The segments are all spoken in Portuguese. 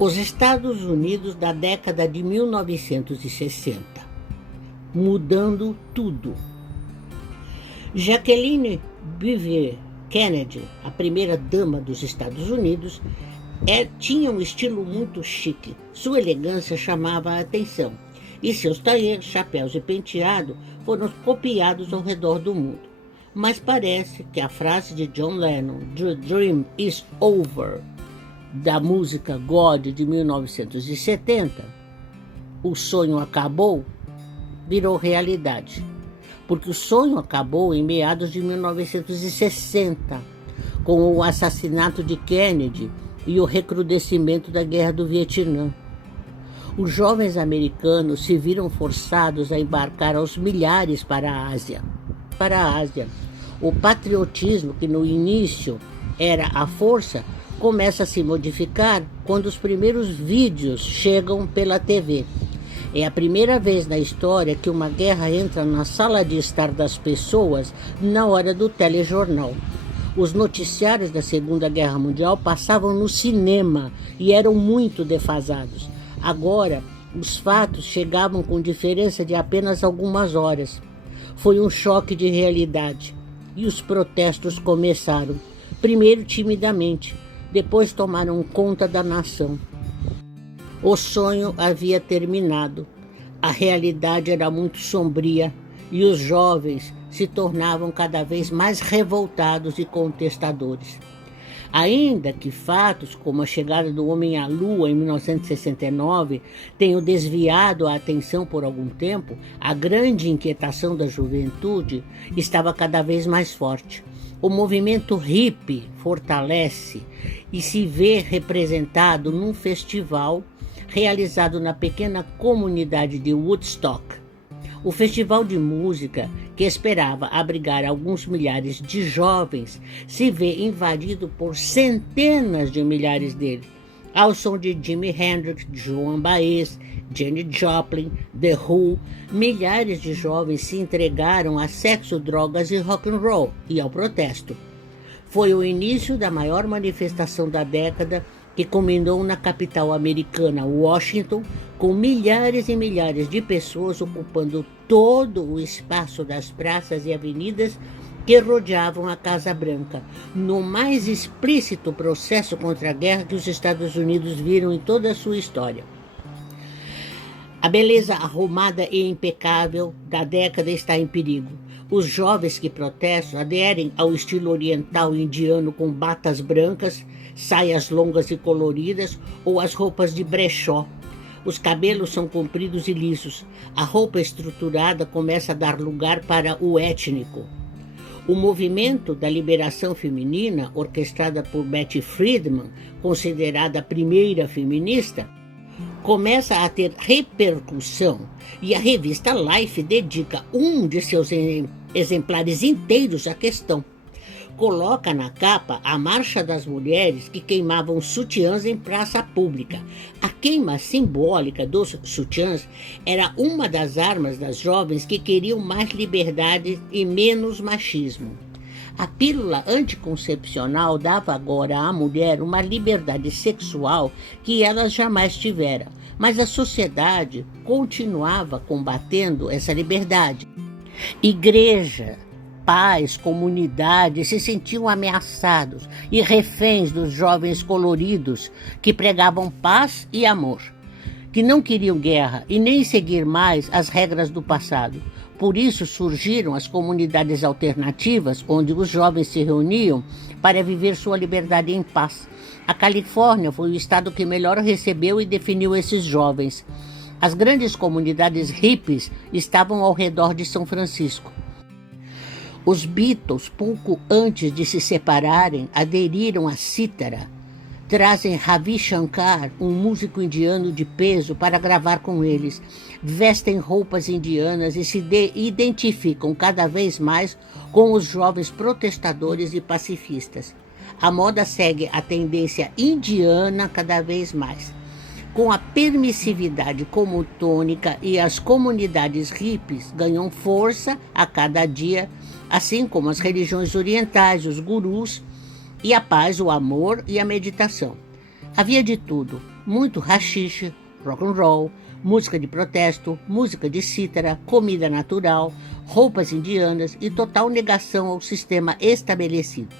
Os Estados Unidos da década de 1960, mudando tudo. Jacqueline Bouvier Kennedy, a primeira-dama dos Estados Unidos, tinha um estilo muito chique. Sua elegância chamava a atenção e seus tailleurs, chapéus e penteado foram copiados ao redor do mundo. Mas parece que a frase de John Lennon, "The Dream is Over", da música God de 1970, "O sonho acabou", virou realidade. Porque o sonho acabou em meados de 1960, com o assassinato de Kennedy e o recrudescimento da Guerra do Vietnã. Os jovens americanos se viram forçados a embarcar aos milhares para a Ásia. O patriotismo, que no início era a força, começa a se modificar quando os primeiros vídeos chegam pela TV. É a primeira vez na história que uma guerra entra na sala de estar das pessoas na hora do telejornal. Os noticiários da Segunda Guerra Mundial passavam no cinema e eram muito defasados. Agora, os fatos chegavam com diferença de apenas algumas horas. Foi um choque de realidade e os protestos começaram, primeiro timidamente, depois tomaram conta da nação. O sonho havia terminado, a realidade era muito sombria e os jovens se tornavam cada vez mais revoltados e contestadores. Ainda que fatos como a chegada do homem à Lua em 1969 tenham desviado a atenção por algum tempo, a grande inquietação da juventude estava cada vez mais forte. O movimento hippie fortalece e se vê representado num festival realizado na pequena comunidade de Woodstock. O festival de música, que esperava abrigar alguns milhares de jovens, se vê invadido por centenas de milhares deles, ao som de Jimi Hendrix, Joan Baez, Janis Joplin, The Who. Milhares de jovens se entregaram a sexo, drogas e rock and roll e ao protesto. Foi o início da maior manifestação da década, que culminou na capital americana, Washington, com milhares e milhares de pessoas ocupando todo o espaço das praças e avenidas que rodeavam a Casa Branca, no mais explícito processo contra a guerra que os Estados Unidos viram em toda a sua história. A beleza arrumada e impecável da década está em perigo. Os jovens que protestam aderem ao estilo oriental indiano com batas brancas, saias longas e coloridas ou as roupas de brechó. Os cabelos são compridos e lisos. A roupa estruturada começa a dar lugar para o étnico. O movimento da liberação feminina, orquestrada por Betty Friedan, considerada a primeira feminista, começa a ter repercussão e a revista Life dedica um de seus exemplares inteiros à questão. Coloca na capa a marcha das mulheres que queimavam sutiãs em praça pública. A queima simbólica dos sutiãs era uma das armas das jovens que queriam mais liberdade e menos machismo. A pílula anticoncepcional dava agora à mulher uma liberdade sexual que ela jamais tivera, mas a sociedade continuava combatendo essa liberdade. Igreja, pais, comunidades se sentiam ameaçados e reféns dos jovens coloridos que pregavam paz e amor, que não queriam guerra e nem seguir mais as regras do passado. Por isso surgiram as comunidades alternativas, onde os jovens se reuniam para viver sua liberdade em paz. A Califórnia foi o estado que melhor recebeu e definiu esses jovens. As grandes comunidades hippies estavam ao redor de São Francisco. Os Beatles, pouco antes de se separarem, aderiram à cítara. Trazem Ravi Shankar, um músico indiano de peso, para gravar com eles. Vestem roupas indianas e se identificam cada vez mais com os jovens protestadores e pacifistas. A moda segue a tendência indiana cada vez mais. Com a permissividade como tônica e as comunidades hippies ganham força a cada dia, assim como as religiões orientais, os gurus, e a paz, o amor e a meditação. Havia de tudo, muito haxixe, rock and roll, música de protesto, música de cítara, comida natural, roupas indianas e total negação ao sistema estabelecido.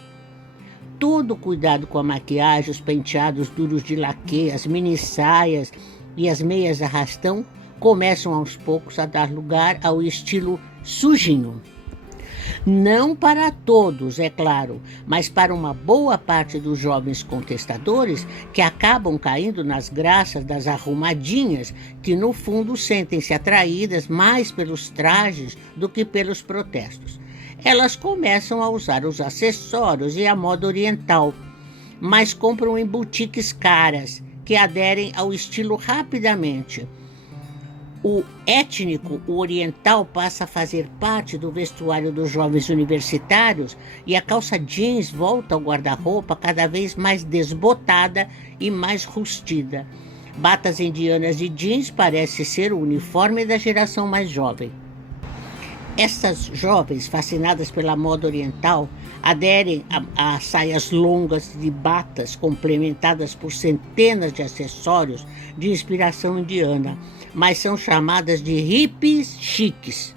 Todo cuidado com a maquiagem, os penteados duros de laque, as mini saias e as meias arrastão começam aos poucos a dar lugar ao estilo sujinho. Não para todos, é claro, mas para uma boa parte dos jovens contestadores que acabam caindo nas graças das arrumadinhas, que no fundo sentem-se atraídas mais pelos trajes do que pelos protestos. Elas começam a usar os acessórios e a moda oriental, mas compram em boutiques caras, que aderem ao estilo rapidamente. O étnico, o oriental, passa a fazer parte do vestuário dos jovens universitários e a calça jeans volta ao guarda-roupa cada vez mais desbotada e mais rustida. Batas indianas de jeans parece ser o uniforme da geração mais jovem. Essas jovens, fascinadas pela moda oriental, aderem a saias longas de batas complementadas por centenas de acessórios de inspiração indiana, mas são chamadas de hippies chiques.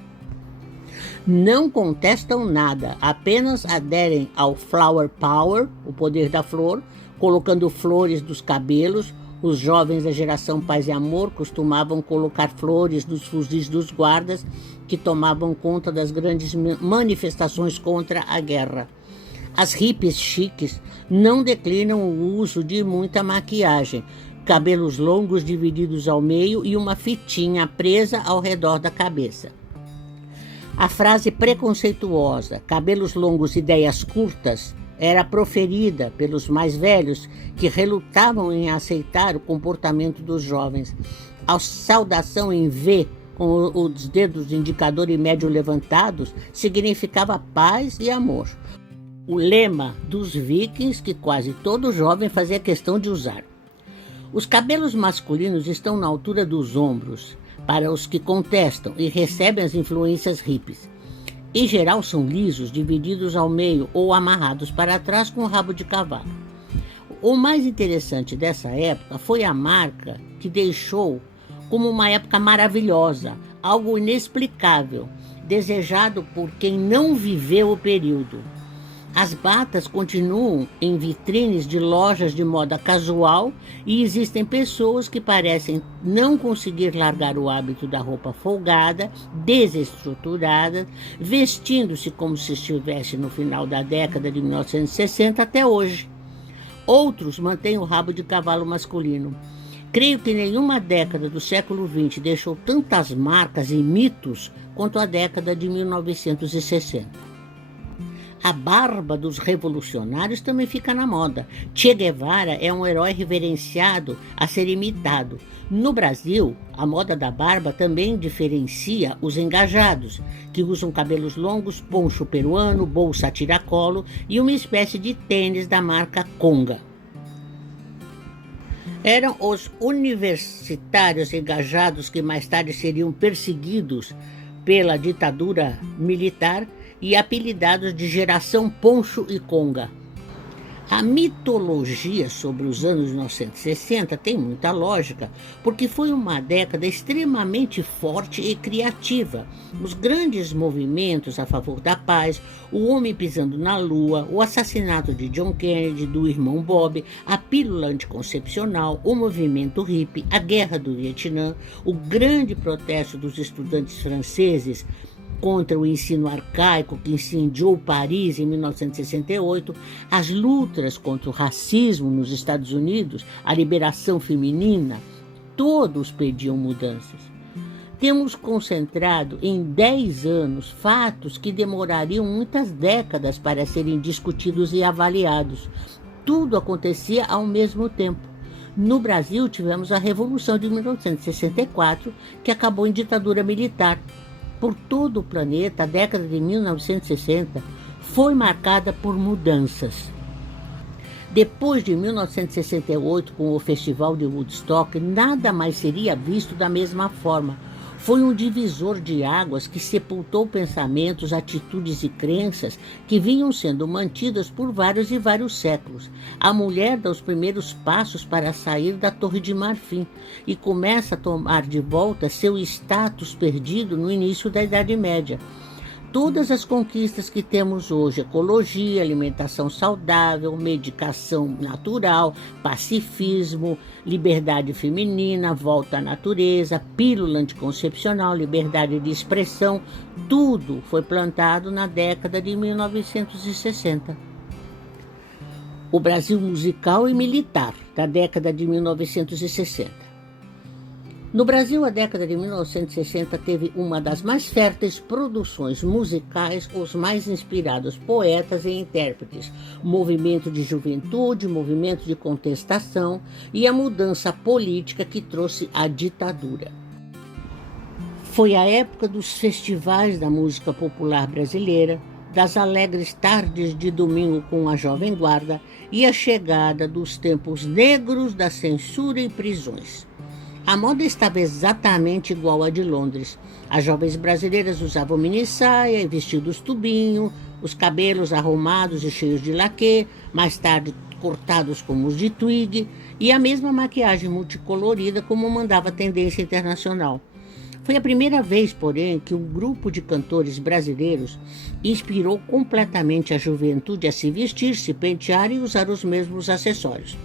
Não contestam nada, apenas aderem ao flower power, o poder da flor, colocando flores dos cabelos. Os jovens da geração Paz e Amor costumavam colocar flores nos fuzis dos guardas que tomavam conta das grandes manifestações contra a guerra. As hippies chiques não declinam o uso de muita maquiagem, cabelos longos divididos ao meio e uma fitinha presa ao redor da cabeça. A frase preconceituosa, cabelos longos, ideias curtas, era proferida pelos mais velhos que relutavam em aceitar o comportamento dos jovens. A saudação em V, com os dedos indicador e médio levantados, significava paz e amor. O lema dos vikings que quase todo jovem fazia questão de usar. Os cabelos masculinos estão na altura dos ombros, para os que contestam e recebem as influências hippies. Em geral são lisos, divididos ao meio ou amarrados para trás com o rabo de cavalo. O mais interessante dessa época foi a marca que deixou como uma época maravilhosa, algo inexplicável, desejado por quem não viveu o período. As batas continuam em vitrines de lojas de moda casual e existem pessoas que parecem não conseguir largar o hábito da roupa folgada, desestruturada, vestindo-se como se estivesse no final da década de 1960 até hoje. Outros mantêm o rabo de cavalo masculino. Creio que nenhuma década do século XX deixou tantas marcas e mitos quanto a década de 1960. A barba dos revolucionários também fica na moda. Che Guevara é um herói reverenciado a ser imitado. No Brasil, a moda da barba também diferencia os engajados, que usam cabelos longos, poncho peruano, bolsa a tiracolo e uma espécie de tênis da marca Conga. Eram os universitários engajados que mais tarde seriam perseguidos pela ditadura militar e apelidados de Geração Poncho e Conga. A mitologia sobre os anos 1960 tem muita lógica, porque foi uma década extremamente forte e criativa. Os grandes movimentos a favor da paz, o homem pisando na lua, o assassinato de John Kennedy, do irmão Bob, a pílula anticoncepcional, o movimento hippie, a guerra do Vietnã, o grande protesto dos estudantes franceses contra o ensino arcaico que incendiou Paris em 1968, as lutas contra o racismo nos Estados Unidos, a liberação feminina, todos pediam mudanças. Temos concentrado em 10 anos fatos que demorariam muitas décadas para serem discutidos e avaliados. Tudo acontecia ao mesmo tempo. No Brasil, tivemos a Revolução de 1964, que acabou em ditadura militar. Por todo o planeta, a década de 1960 foi marcada por mudanças. Depois de 1968, com o Festival de Woodstock, nada mais seria visto da mesma forma. Foi um divisor de águas que sepultou pensamentos, atitudes e crenças que vinham sendo mantidas por vários e vários séculos. A mulher dá os primeiros passos para sair da Torre de Marfim e começa a tomar de volta seu status perdido no início da Idade Média. Todas as conquistas que temos hoje, ecologia, alimentação saudável, medicação natural, pacifismo, liberdade feminina, volta à natureza, pílula anticoncepcional, liberdade de expressão, tudo foi plantado na década de 1960. O Brasil musical e militar, da década de 1960. No Brasil, a década de 1960 teve uma das mais férteis produções musicais, os mais inspirados poetas e intérpretes, movimento de juventude, movimento de contestação e a mudança política que trouxe a ditadura. Foi a época dos festivais da música popular brasileira, das alegres tardes de domingo com a Jovem Guarda e a chegada dos tempos negros da censura e prisões. A moda estava exatamente igual à de Londres. As jovens brasileiras usavam mini-saia e vestidos tubinho, os cabelos arrumados e cheios de laquê, mais tarde cortados como os de Twig, e a mesma maquiagem multicolorida como mandava a tendência internacional. Foi a primeira vez, porém, que um grupo de cantores brasileiros inspirou completamente a juventude a se vestir, se pentear e usar os mesmos acessórios.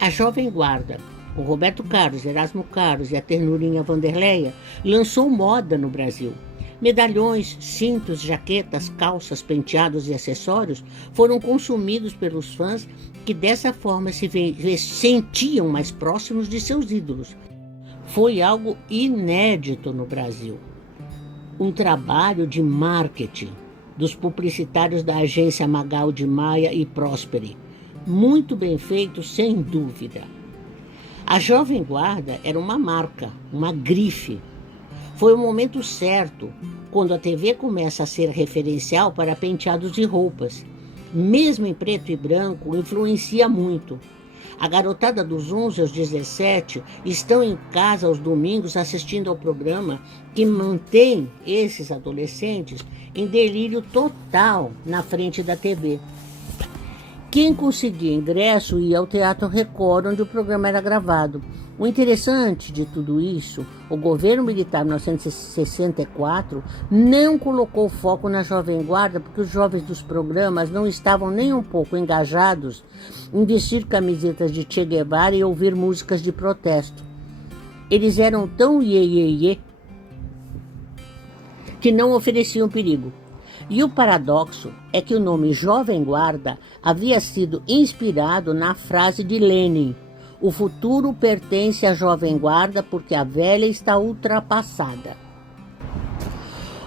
A Jovem Guarda, o Roberto Carlos, Erasmo Carlos e a ternurinha Vanderleia, lançou moda no Brasil. Medalhões, cintos, jaquetas, calças, penteados e acessórios foram consumidos pelos fãs que dessa forma se sentiam mais próximos de seus ídolos. Foi algo inédito no Brasil. Um trabalho de marketing dos publicitários da agência Magal de Maia e Prosperi. Muito bem feito, sem dúvida. A Jovem Guarda era uma marca, uma grife. Foi o momento certo, quando a TV começa a ser referencial para penteados e roupas. Mesmo em preto e branco, influencia muito. A garotada dos 11 aos 17 estão em casa aos domingos assistindo ao programa que mantém esses adolescentes em delírio total na frente da TV. Quem conseguia ingresso ia ao Teatro Record, onde o programa era gravado. O interessante de tudo isso, o governo militar em 1964 não colocou foco na Jovem Guarda porque os jovens dos programas não estavam nem um pouco engajados em vestir camisetas de Che Guevara e ouvir músicas de protesto. Eles eram tão iê que não ofereciam perigo. E o paradoxo é que o nome Jovem Guarda havia sido inspirado na frase de Lenin: o futuro pertence à Jovem Guarda porque a velha está ultrapassada.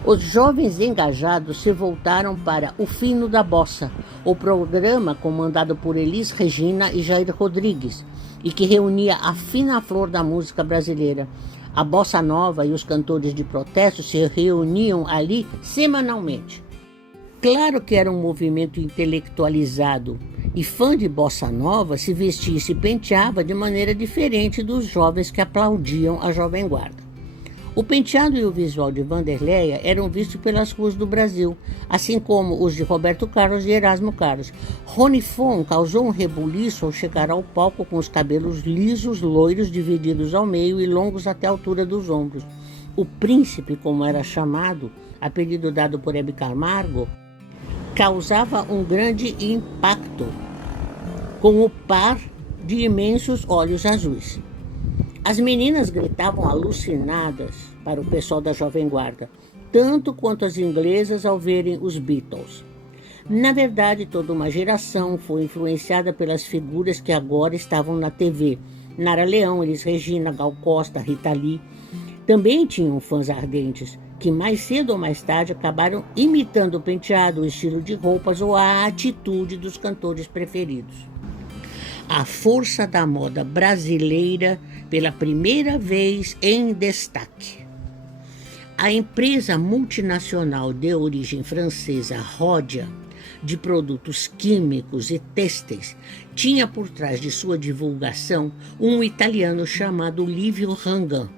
Os jovens engajados se voltaram para O Fino da Bossa, o programa comandado por Elis Regina e Jair Rodrigues, e que reunia a fina flor da música brasileira. A bossa nova e os cantores de protesto se reuniam ali semanalmente. Claro que era um movimento intelectualizado, e fã de bossa nova se vestia e se penteava de maneira diferente dos jovens que aplaudiam a Jovem Guarda. O penteado e o visual de Vanderleia eram vistos pelas ruas do Brasil, assim como os de Roberto Carlos e Erasmo Carlos. Rony Fon causou um rebuliço ao chegar ao palco com os cabelos lisos, loiros, divididos ao meio e longos até a altura dos ombros. O príncipe, como era chamado, apelido dado por Hebe Camargo, causava um grande impacto com o par de imensos olhos azuis. As meninas gritavam alucinadas para o pessoal da Jovem Guarda, tanto quanto as inglesas ao verem os Beatles. Na verdade, toda uma geração foi influenciada pelas figuras que agora estavam na TV. Nara Leão, Elis Regina, Gal Costa, Rita Lee. Também tinham fãs ardentes, que mais cedo ou mais tarde acabaram imitando o penteado, o estilo de roupas ou a atitude dos cantores preferidos. A força da moda brasileira pela primeira vez em destaque. A empresa multinacional de origem francesa Rhodia, de produtos químicos e têxteis, tinha por trás de sua divulgação um italiano chamado Livio Rangan.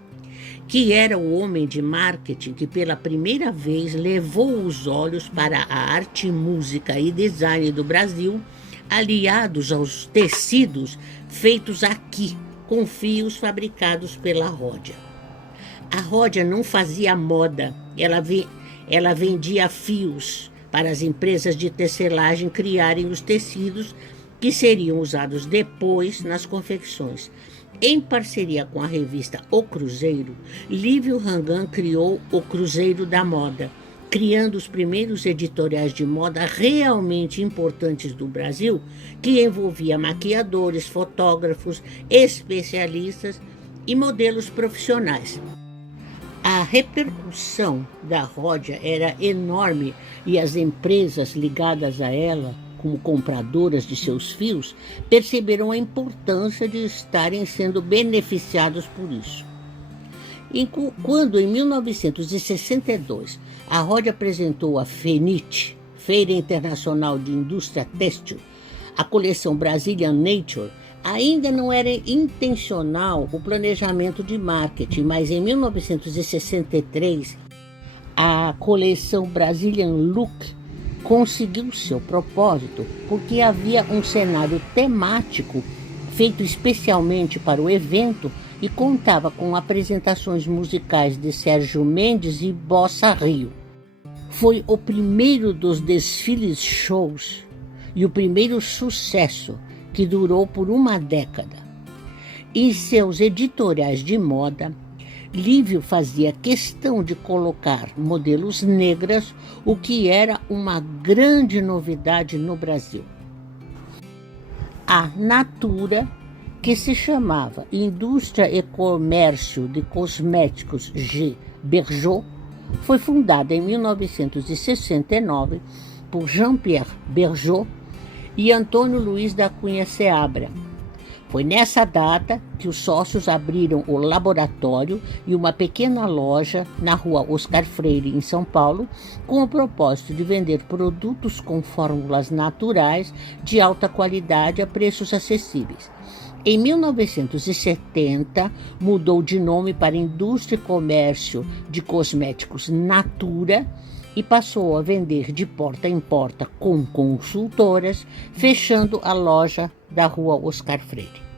que era o homem de marketing que pela primeira vez levou os olhos para a arte, música e design do Brasil, aliados aos tecidos feitos aqui, com fios fabricados pela Ródia. A Ródia não fazia moda, ela vendia fios para as empresas de tecelagem criarem os tecidos que seriam usados depois nas confecções. Em parceria com a revista O Cruzeiro, Lívio Rangan criou o Cruzeiro da Moda, criando os primeiros editoriais de moda realmente importantes do Brasil, que envolvia maquiadores, fotógrafos, especialistas e modelos profissionais. A repercussão da Ródia era enorme e as empresas ligadas a ela, como compradoras de seus fios, perceberam a importância de estarem sendo beneficiados por isso. Quando, em 1962, a Ródia apresentou a FENIT, Feira Internacional de Indústria Têxtil, a coleção Brazilian Nature, ainda não era intencional o planejamento de marketing, mas em 1963, a coleção Brazilian Look conseguiu seu propósito porque havia um cenário temático feito especialmente para o evento e contava com apresentações musicais de Sérgio Mendes e Bossa Rio. Foi o primeiro dos desfiles shows e o primeiro sucesso que durou por uma década. Em seus editoriais de moda, Lívio fazia questão de colocar modelos negras, o que era uma grande novidade no Brasil. A Natura, que se chamava Indústria e Comércio de Cosméticos G. Berjot, foi fundada em 1969 por Jean-Pierre Berjot e Antônio Luiz da Cunha Seabra. Foi nessa data que os sócios abriram o laboratório e uma pequena loja na rua Oscar Freire, em São Paulo, com o propósito de vender produtos com fórmulas naturais de alta qualidade a preços acessíveis. Em 1970, mudou de nome para Indústria e Comércio de Cosméticos Natura e passou a vender de porta em porta com consultoras, fechando a loja da rua Oscar Freire.